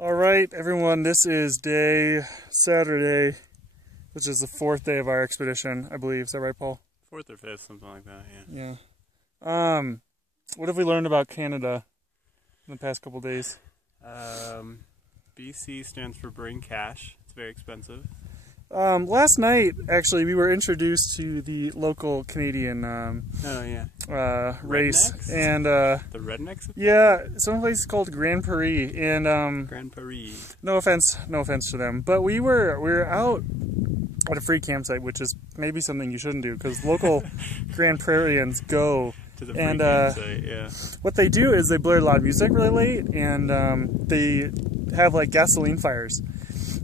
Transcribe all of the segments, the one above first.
All right, everyone, this is Saturday, which is the 4th day of our expedition, I believe. Is that right, Paul? 4th or 5th, something like that, yeah. Yeah. What have we learned about Canada in the past couple days? BC stands for bring cash. It's very expensive. Last night, actually, we were introduced to the local Canadian race, Rednecks? and the rednecks. Yeah, some place called Grand Prairie, and Grand Prairie. No offense to them, but we were out at a free campsite, which is maybe something you shouldn't do because local Grand Prairians go to the free campsite. Yeah. What they do is they blare a lot of music really late, and they have like gasoline fires.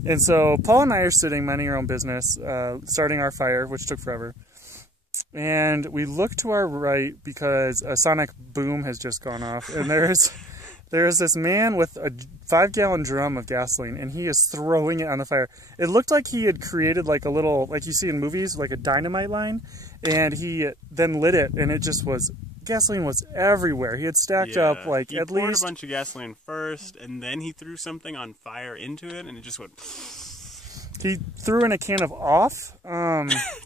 And so Paul and I are sitting, minding our own business, starting our fire, which took forever. And we look to our right because a sonic boom has just gone off. And there's this man with a 5-gallon drum of gasoline, and he is throwing it on the fire. It looked like he had created like a little, like you see in movies, like a dynamite line. And he then lit it, and it just was... gasoline was everywhere. He had stacked up like at least... He poured a bunch of gasoline first, and then he threw something on fire into it, and it just went... He threw in a can of off.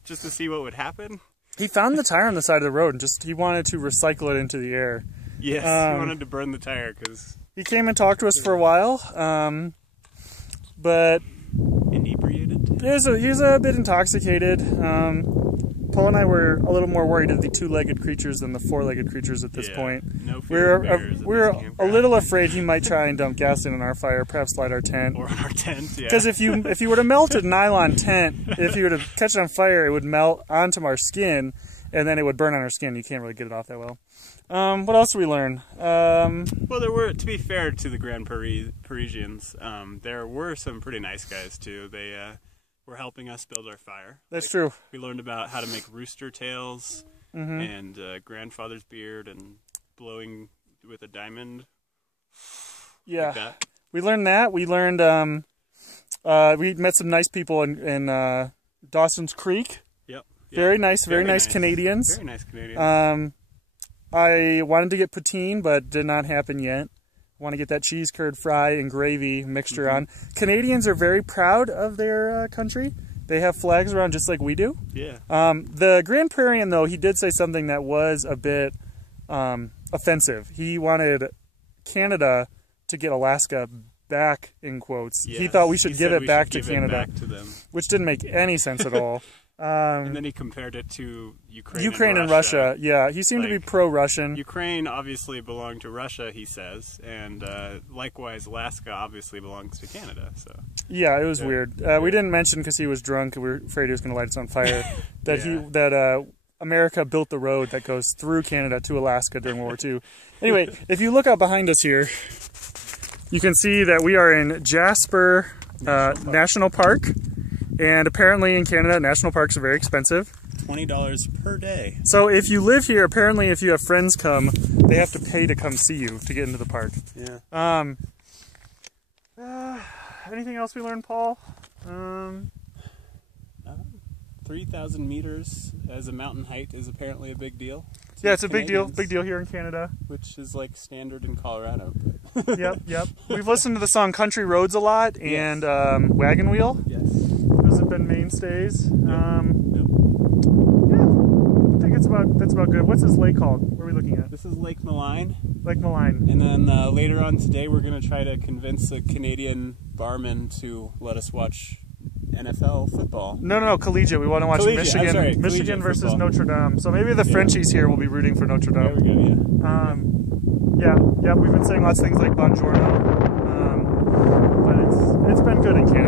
Just to see what would happen? He found the tire on the side of the road, and he wanted to recycle it into the air. Yes, he wanted to burn the tire, because... He came and talked to us for a while, but... Inebriated? He's a bit intoxicated. Paul and I were a little more worried of the 2-legged creatures than the 4-legged creatures at this point. No fear of bears we're a little afraid he might try and dump gasoline in our fire, perhaps light our tent. Or on our tent, yeah. Because if you were to melt a nylon tent, if you were to catch it on fire, it would melt onto our skin, and then it would burn on our skin. You can't really get it off that well. What else did we learn? Well, there were, to be fair to the Grand Parisians, there were some pretty nice guys too. They were helping us build our fire. That's true. We learned about how to make rooster tails and grandfather's beard and blowing with a diamond. Yeah, like that. We learned that. We learned we met some nice people in Dawson's Creek. Yep. Very nice Canadians. Very nice Canadians. I wanted to get poutine, but did not happen yet. I want to get that cheese curd fry and gravy mixture on. Canadians are very proud of their country. They have flags around just like we do. Yeah. The Grand Prairian, though, he did say something that was a bit offensive. He wanted Canada to get Alaska back, in quotes. Yes. He thought we should give it back to Canada, back to them. which didn't make any sense at all. And then he compared it to Ukraine and Russia. Yeah, he seemed to be pro-Russian. Ukraine obviously belonged to Russia, he says, and likewise Alaska obviously belongs to Canada. So yeah, it was weird. We didn't mention because he was drunk. We were afraid he was going to light us on fire. That America built the road that goes through Canada to Alaska during World War II. Anyway, if you look out behind us here, you can see that we are in Jasper National Park. And apparently in Canada, national parks are very expensive. $20 per day. So if you live here, apparently if you have friends come, they have to pay to come see you to get into the park. Yeah. Anything else we learned, Paul? 3,000 meters as a mountain height is apparently a big deal. Yeah, it's a big deal. Big deal here in Canada. Which is like standard in Colorado. But yep. We've listened to the song Country Roads a lot and Wagon Wheel. Yes. Those have been mainstays. Yep. Yeah, I think that's about good. What's this lake called? What are we looking at? This is Lake Malign. Lake Malign. And then later on today, we're going to try to convince a Canadian barman to let us watch NFL football. No, collegiate. We want to watch Michigan versus football. Notre Dame. So maybe the Frenchies here will be rooting for Notre Dame. There we go, yeah. We've been saying lots of things like Buongiorno. But it's been good in Canada.